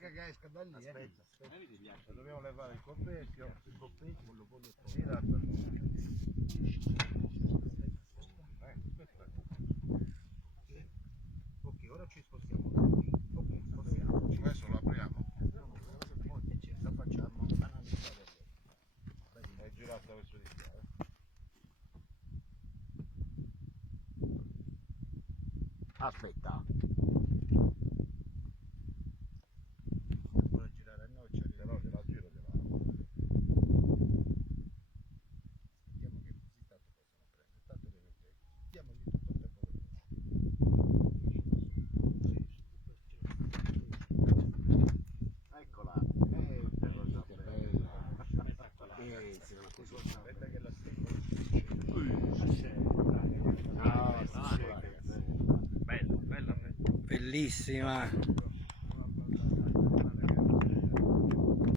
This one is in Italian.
pesca che esca da lì. Aspetta. Dobbiamo levare il coperchio. Ok, ora ci spostiamo. Ok, spostiamo. Adesso lo apriamo. Lo facciamo analizzare. È girato verso di qua. Aspetta. Vuole girare a noi, Però gliela giro di là. aspettiamo che così tanto possono prendere. Tanto le mette. Diamogli tutto il tempo che eccola. Che bella. Aspetta che la stendo. Bella, bella, bellissima.